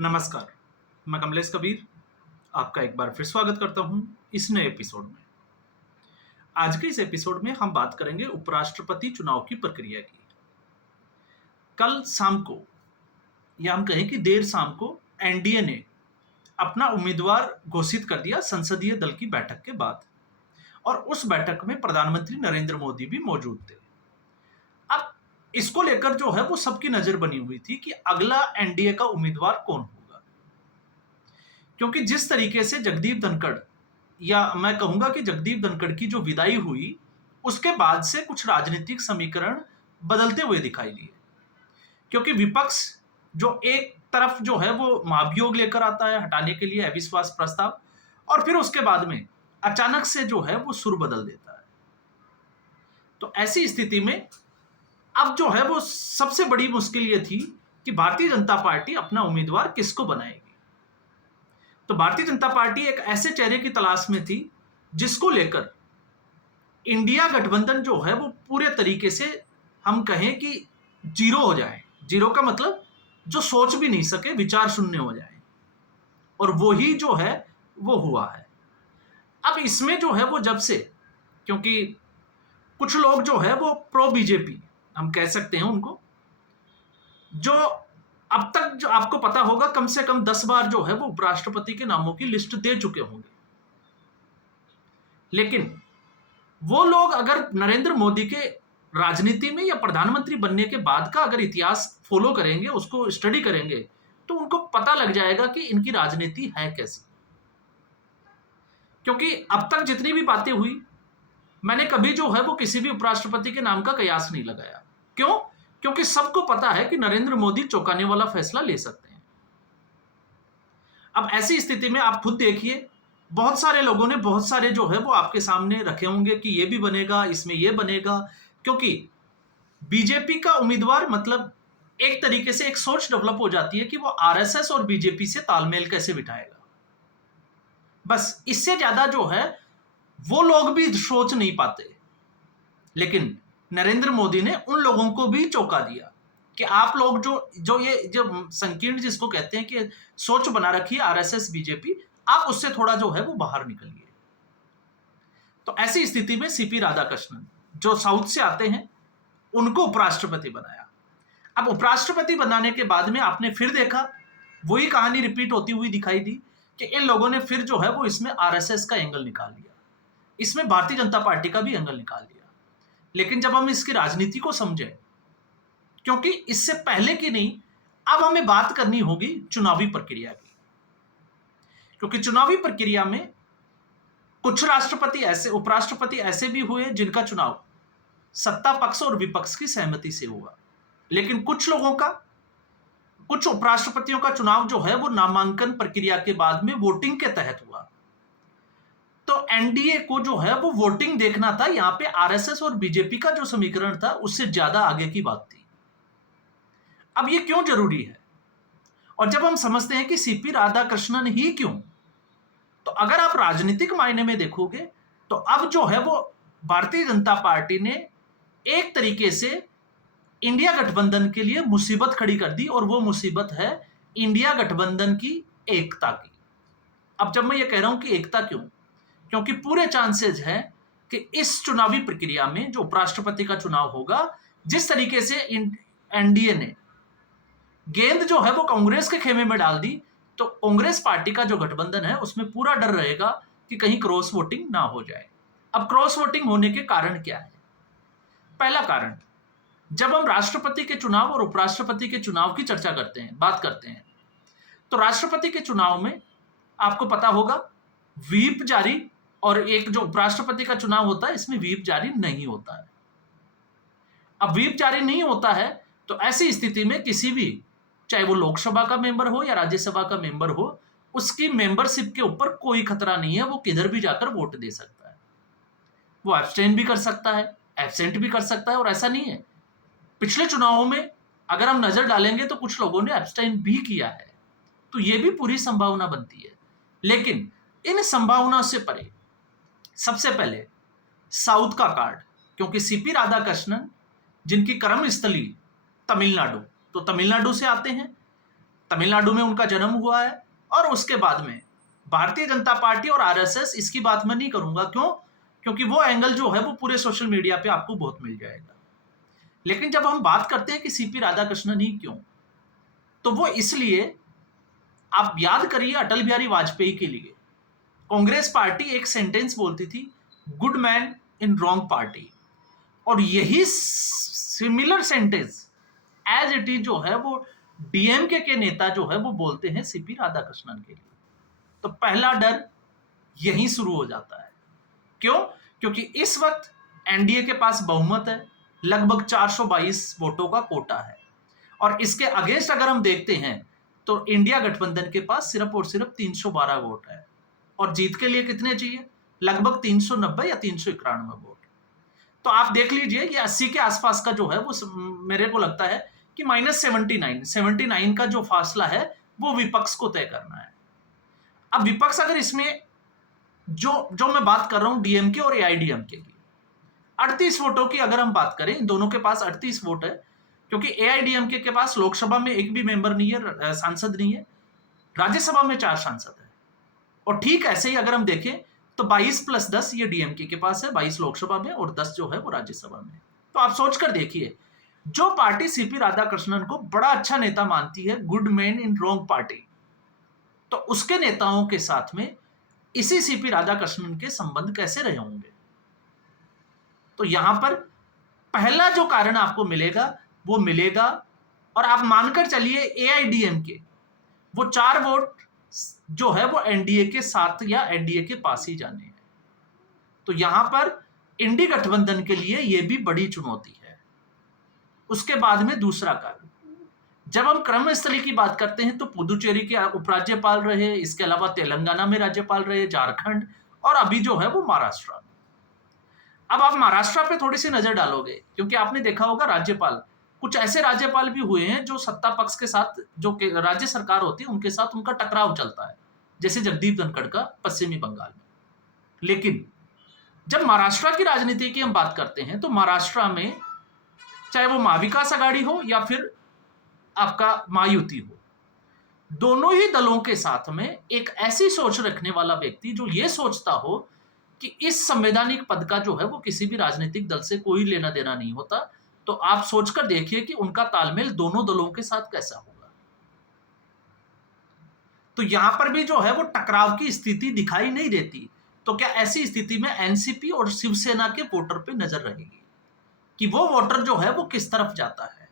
नमस्कार, मैं कमलेश कबीर आपका एक बार फिर स्वागत करता हूं इस नए एपिसोड में। आज के इस एपिसोड में हम बात करेंगे उपराष्ट्रपति चुनाव की प्रक्रिया की। कल शाम को या हम कहें कि देर शाम को एनडीए ने अपना उम्मीदवार घोषित कर दिया संसदीय दल की बैठक के बाद, और उस बैठक में प्रधानमंत्री नरेंद्र मोदी भी मौजूद थे। अब इसको लेकर जो है वो सबकी नजर बनी हुई थी कि अगला एनडीए का उम्मीदवार कौन होगा, क्योंकि जिस तरीके से जगदीप धनखड़, या मैं कहूंगा कि जगदीप धनखड़ की जो विदाई हुई, उसके बाद से कुछ राजनीतिक समीकरण बदलते हुए दिखाई दिए। क्योंकि विपक्ष जो एक तरफ जो है वो महाभियोग लेकर आता है हटाने के लिए अविश्वास प्रस्ताव, और फिर उसके बाद में अचानक से जो है वो सुर बदल देता है। तो ऐसी स्थिति में अब जो है वो सबसे बड़ी मुश्किल ये थी कि भारतीय जनता पार्टी अपना उम्मीदवार किसको बनाएगी। तो भारतीय जनता पार्टी एक ऐसे चेहरे की तलाश में थी जिसको लेकर इंडिया गठबंधन जो है वो पूरे तरीके से हम कहें कि जीरो हो जाए। जीरो का मतलब जो सोच भी नहीं सके, विचार शून्य हो जाए, और वो ही जो है वो हुआ है। अब इसमें जो है वो जब से, क्योंकि कुछ लोग जो है वो प्रो बीजेपी हम कह सकते हैं उनको, जो अब तक जो आपको पता होगा कम से कम 10 बार जो है वो उपराष्ट्रपति के नामों की लिस्ट दे चुके होंगे। लेकिन वो लोग अगर नरेंद्र मोदी के राजनीति में या प्रधानमंत्री बनने के बाद का अगर इतिहास फॉलो करेंगे, उसको स्टडी करेंगे, तो उनको पता लग जाएगा कि इनकी राजनीति है कैसी। क्योंकि अब तक जितनी भी बातें हुई, मैंने कभी जो है वो किसी भी उपराष्ट्रपति के नाम का कयास नहीं लगाया। क्यों? क्योंकि सबको पता है कि नरेंद्र मोदी चौंकाने वाला फैसला ले सकते हैं। अब ऐसी स्थिति में आप खुद देखिए, बहुत सारे लोगों ने बहुत सारे जो है वो आपके सामने रखे होंगे कि ये भी बनेगा, इसमें ये बनेगा, क्योंकि बीजेपी का उम्मीदवार मतलब एक तरीके से एक सोच डेवलप हो जाती है कि वो आरएसएस और बीजेपी से तालमेल कैसे बिठाएगा। बस इससे ज्यादा जो है वो लोग भी सोच नहीं पाते। लेकिन नरेंद्र मोदी ने उन लोगों को भी चौंका दिया कि आप लोग जो संकीर्ण जिसको कहते हैं कि सोच बना रखी है आरएसएस बीजेपी, आप उससे थोड़ा जो है वो बाहर निकलिए। तो ऐसी स्थिति में सीपी राधाकृष्णन जो साउथ से आते हैं, उनको उपराष्ट्रपति बनाया। अब उपराष्ट्रपति बनाने के बाद में आपने फिर देखा वही कहानी रिपीट होती हुई दिखाई दी कि इन लोगों ने फिर जो है वो इसमें आरएसएस का एंगल निकाल लिया, इसमें भारतीय जनता पार्टी का भी एंगल निकाल लिया। लेकिन जब हम इसकी राजनीति को समझें, क्योंकि इससे पहले की नहीं, अब हमें बात करनी होगी चुनावी प्रक्रिया की। क्योंकि चुनावी प्रक्रिया में कुछ राष्ट्रपति ऐसे, उपराष्ट्रपति ऐसे भी हुए जिनका चुनाव सत्ता पक्ष और विपक्ष की सहमति से हुआ। लेकिन कुछ लोगों का, कुछ उपराष्ट्रपतियों का चुनाव जो है वो नामांकन प्रक्रिया के बाद में वोटिंग के तहत हुआ। तो एनडीए को जो है वो वोटिंग देखना था। यहां पे आरएसएस और बीजेपी का जो समीकरण था उससे ज्यादा आगे की बात थी। अब ये क्यों जरूरी है, और जब हम समझते हैं कि सीपी राधाकृष्णन ही क्यों, तो अगर आप राजनीतिक मायने में देखोगे तो अब जो है वो भारतीय जनता पार्टी ने एक तरीके से इंडिया गठबंधन के लिए मुसीबत खड़ी कर दी, और वो मुसीबत है इंडिया गठबंधन की एकता की। अब जब मैं ये कह रहा हूं कि एकता क्यों, क्योंकि पूरे चांसेस हैं कि इस चुनावी प्रक्रिया में जो उपराष्ट्रपति का चुनाव होगा, जिस तरीके से एनडीए ने गेंद जो है वो कांग्रेस के खेमे में डाल दी, तो कांग्रेस पार्टी का जो गठबंधन है उसमें पूरा डर रहेगा कि कहीं क्रॉस वोटिंग ना हो जाए। अब क्रॉस वोटिंग होने के कारण क्या है? पहला कारण, जब हम राष्ट्रपति के चुनाव और उपराष्ट्रपति के चुनाव की चर्चा करते हैं, बात करते हैं, तो राष्ट्रपति के चुनाव में आपको पता होगा व्हीप जारी, और एक जो उपराष्ट्रपति का चुनाव होता है इसमें व्हीप जारी नहीं होता है। अब व्हीप जारी नहीं होता है तो ऐसी स्थिति में किसी भी, चाहे वो लोकसभा का मेंबर हो या राज्यसभा का मेंबर हो, उसकी मेंबरशिप के ऊपर कोई खतरा नहीं है। वो किधर भी जाकर वोट दे सकता है, वो एब्सटेन भी कर सकता है, एब्सेंट भी कर सकता है। और ऐसा नहीं है, पिछले चुनावों में अगर हम नजर डालेंगे तो कुछ लोगों ने एब्सटेन भी किया है, तो ये भी पूरी संभावना बनती है। लेकिन इन संभावना से परे सबसे पहले साउथ का कार्ड, क्योंकि सीपी राधाकृष्णन जिनकी कर्मस्थली तमिलनाडु, तो तमिलनाडु से आते हैं, तमिलनाडु में उनका जन्म हुआ है, और उसके बाद में भारतीय जनता पार्टी और आरएसएस, इसकी बात मैं नहीं करूंगा। क्यों? क्योंकि वो एंगल जो है वो पूरे सोशल मीडिया पे आपको बहुत मिल जाएगा। लेकिन जब हम बात करते हैं कि सीपी राधाकृष्णन ही क्यों, तो वो इसलिए, आप याद करिए अटल बिहारी वाजपेयी के लिए कांग्रेस पार्टी एक सेंटेंस बोलती थी, good man in wrong party, और यही similar sentence as it is जो है वो डीएमके के नेता जो है वो बोलते हैं सीपी राधाकृष्णन के लिए। तो पहला डर यहीं शुरू हो जाता है। क्यों? क्योंकि इस वक्त एनडीए के पास बहुमत है, लगभग 422 वोटों का कोटा है, और इसके अगेंस्ट अगर हम देखते हैं तो इंडिया गठबंधन के पास सिर्फ और सिर्फ 312 वोट है, और जीत के लिए कितने चाहिए? लगभग 390 या 391 वोट। तो आप देख लीजिए ये 80 के आसपास का जो है वो मेरे को लगता है कि -79 का जो फासला है वो विपक्ष को तय करना है। अब विपक्ष अगर इसमें जो मैं बात कर रहा हूं डीएमके और एआईडीएमके की, 38 वोटों की अगर हम बात करें, इन दोनों के पास 38 वोट है, क्योंकि एआईडीएमके के पास लोकसभा में एक भी मेंबर नहीं है, सांसद नहीं है, राज्यसभा में 4 सांसद है। और ठीक ऐसे ही अगर हम देखें तो 22 + 10 ये डीएमके के पास है, 22 लोकसभा में और 10 जो है वो राज्यसभा में। तो आप सोचकर देखिए, जो पार्टी सीपी राधाकृष्णन को बड़ा अच्छा नेता मानती है, good man in wrong party, तो उसके नेताओं के साथ में इसी सीपी राधाकृष्णन के संबंध कैसे रहे होंगे? तो यहां पर पहला जो कारण आपको मिलेगा वो मिलेगा, और आप मानकर चलिए एआईडीएमके वो 4 वोट जो है वो एनडीए के साथ या एनडीए के पास ही जाने हैं। तो यहां पर इंडी गठबंधन के लिए यह भी बड़ी चुनौती है। उसके बाद में दूसरा कारण, जब हम क्रम स्थली की बात करते हैं तो पुदुचेरी के उपराज्यपाल रहे, इसके अलावा तेलंगाना में राज्यपाल रहे, झारखंड, और अभी जो है वो महाराष्ट्र में। अब आप महाराष्ट्र पे थोड़ी सी नजर डालोगे, क्योंकि आपने देखा होगा राज्यपाल, कुछ ऐसे राज्यपाल भी हुए हैं जो सत्ता पक्ष के साथ, जो राज्य सरकार होती है उनके साथ उनका टकराव चलता है, जैसे जगदीप धनखड़ का पश्चिमी बंगाल में। लेकिन जब महाराष्ट्र की राजनीति की हम बात करते हैं तो महाराष्ट्र में चाहे वो महाविकास आघाड़ी हो या फिर आपका महायुति हो, दोनों ही दलों के साथ में एक ऐसी सोच रखने वाला व्यक्ति जो ये सोचता हो कि इस संवैधानिक पद का जो है वो किसी भी राजनीतिक दल से कोई लेना देना नहीं होता, तो आप सोचकर देखिए कि उनका तालमेल दोनों दलों के साथ कैसा होगा। तो यहां पर भी जो है वो टकराव की स्थिति दिखाई नहीं देती। तो क्या ऐसी स्थिति में एनसीपी और शिवसेना के वोटर पे नजर रहेगी कि वो वोटर जो है वो किस तरफ जाता है?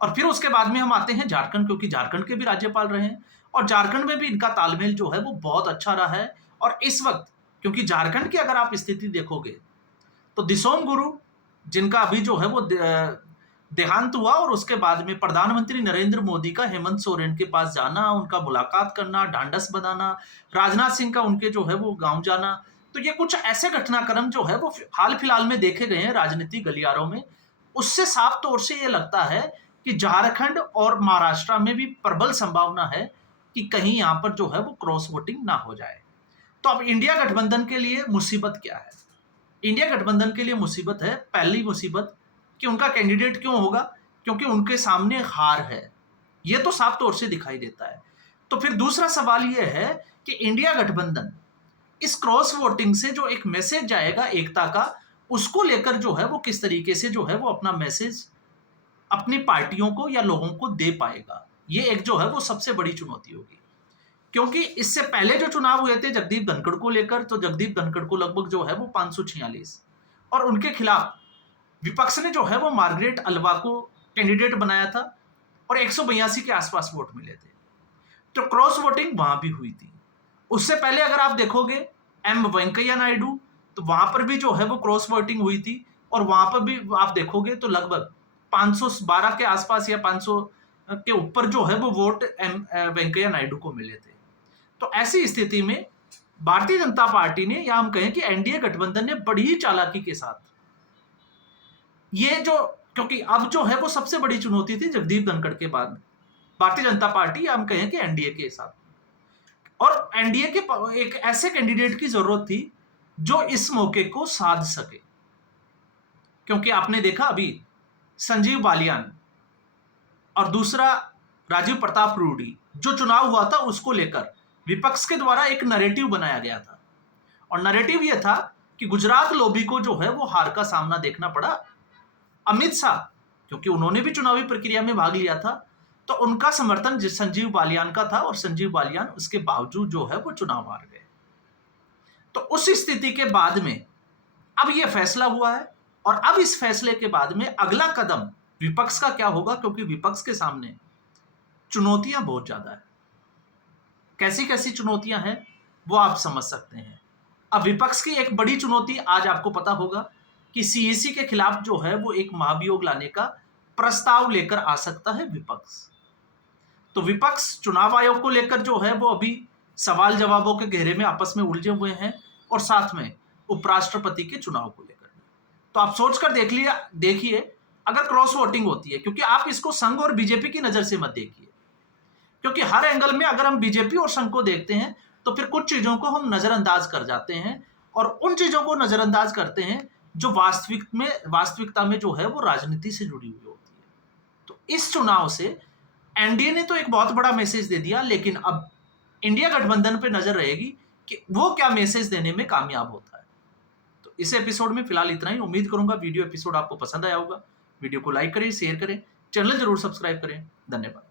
और फिर उसके बाद में हम आते हैं झारखंड, क्योंकि झारखंड के भी राज्यपाल रहे हैं, और झारखंड में भी इनका तालमेल जो है वो बहुत अच्छा रहा है। और इस वक्त क्योंकि झारखंड की अगर आप स्थिति देखोगे तो दिसोम गुरु, जिनका अभी जो है वो देहांत हुआ, और उसके बाद में प्रधानमंत्री नरेंद्र मोदी का हेमंत सोरेन के पास जाना, उनका मुलाकात करना, ढांढस बनाना, राजनाथ सिंह का उनके जो है वो गांव जाना, तो ये कुछ ऐसे घटनाक्रम जो है वो हाल फिलहाल में देखे गए हैं राजनीतिक गलियारों में। उससे साफ तौर से ये लगता है कि झारखंड और महाराष्ट्र में भी प्रबल संभावना है कि कहीं यहां पर जो है वो क्रॉस वोटिंग ना हो जाए। तो अब इंडिया गठबंधन के लिए मुसीबत क्या है? इंडिया गठबंधन के लिए मुसीबत है, पहली मुसीबत कि उनका कैंडिडेट क्यों होगा, क्योंकि उनके सामने हार है, ये तो साफ तौर से दिखाई देता है। तो फिर दूसरा सवाल यह है कि इंडिया गठबंधन इस क्रॉस वोटिंग से जो एक मैसेज जाएगा एकता का, उसको लेकर जो है वो किस तरीके से जो है वो अपना मैसेज अपनी पार्टियों को या लोगों को दे पाएगा, ये एक जो है वो सबसे बड़ी चुनौती होगी। क्योंकि इससे पहले जो चुनाव हुए थे जगदीप धनखड़ को लेकर, तो जगदीप धनखड़ को लगभग जो है वो 546, और उनके खिलाफ विपक्ष ने जो है वो मार्गरेट अल्वा को कैंडिडेट बनाया था, और 182 के आसपास वोट मिले थे। तो क्रॉस वोटिंग वहां भी हुई थी। उससे पहले अगर आप देखोगे एम वेंकैया नायडू, तो वहां पर भी जो है वो क्रॉस वोटिंग हुई थी, और वहां पर भी आप देखोगे तो लगभग 512 के आसपास या 500 के ऊपर जो है वो वोट एम वेंकैया नायडू को मिले थे। तो ऐसी स्थिति में भारतीय जनता पार्टी ने, या हम कहें कि एनडीए गठबंधन ने बड़ी ही चालाकी के साथ ये जो, क्योंकि अब जो है वो सबसे बड़ी चुनौती थी जगदीप धनखड़ के बाद भारतीय जनता पार्टी, या हम कहें कि एनडीए के साथ, और एनडीए के एक ऐसे कैंडिडेट की जरूरत थी जो इस मौके को साध सके। क्योंकि आपने देखा अभी संजीव बालियान और दूसरा राजीव प्रताप रूडी, जो चुनाव हुआ था उसको लेकर विपक्ष के द्वारा एक नैरेटिव बनाया गया था। और नैरेटिव यह था कि गुजरात लॉबी को जो है वो हार का सामना देखना पड़ा। अमित शाह, क्योंकि उन्होंने भी चुनावी प्रक्रिया में भाग लिया था, तो उनका समर्थन संजीव बालियान का था और संजीव बालियान उसके बावजूद जो है वो चुनाव हार गए। तो उस स्थिति के बाद में अब यह फैसला हुआ है और अब इस फैसले के बाद में अगला कदम विपक्ष का क्या होगा, क्योंकि विपक्ष के सामने चुनौतियां बहुत ज्यादा है। कैसी कैसी चुनौतियां हैं वो आप समझ सकते हैं। अब विपक्ष की एक बड़ी चुनौती आज आपको पता होगा कि सीएसी के खिलाफ जो है वो एक महाभियोग लाने का प्रस्ताव लेकर आ सकता है विपक्ष। तो विपक्ष चुनाव आयोग को लेकर जो है वो अभी सवाल जवाबों के घेरे में आपस में उलझे हुए हैं और साथ में उपराष्ट्रपति के चुनाव को लेकर। तो आप सोचकर देखिए अगर क्रॉस वोटिंग होती है, क्योंकि आप इसको संघ और बीजेपी की नजर से मत देखिए, क्योंकि हर एंगल में अगर हम बीजेपी और संघ को देखते हैं तो फिर कुछ चीजों को हम नजरअंदाज कर जाते हैं और उन चीजों को नजरअंदाज करते हैं जो वास्तविकता में जो है वो राजनीति से जुड़ी हुई होती है। तो इस चुनाव से एनडीए ने तो एक बहुत बड़ा मैसेज दे दिया, लेकिन अब इंडिया गठबंधन पे नजर रहेगी कि वो क्या मैसेज देने में कामयाब होता है। तो इस एपिसोड में फिलहाल इतना ही। उम्मीद करूंगा वीडियो एपिसोड आपको पसंद आया होगा। वीडियो को लाइक करें, शेयर करें, चैनल जरूर सब्सक्राइब करें। धन्यवाद।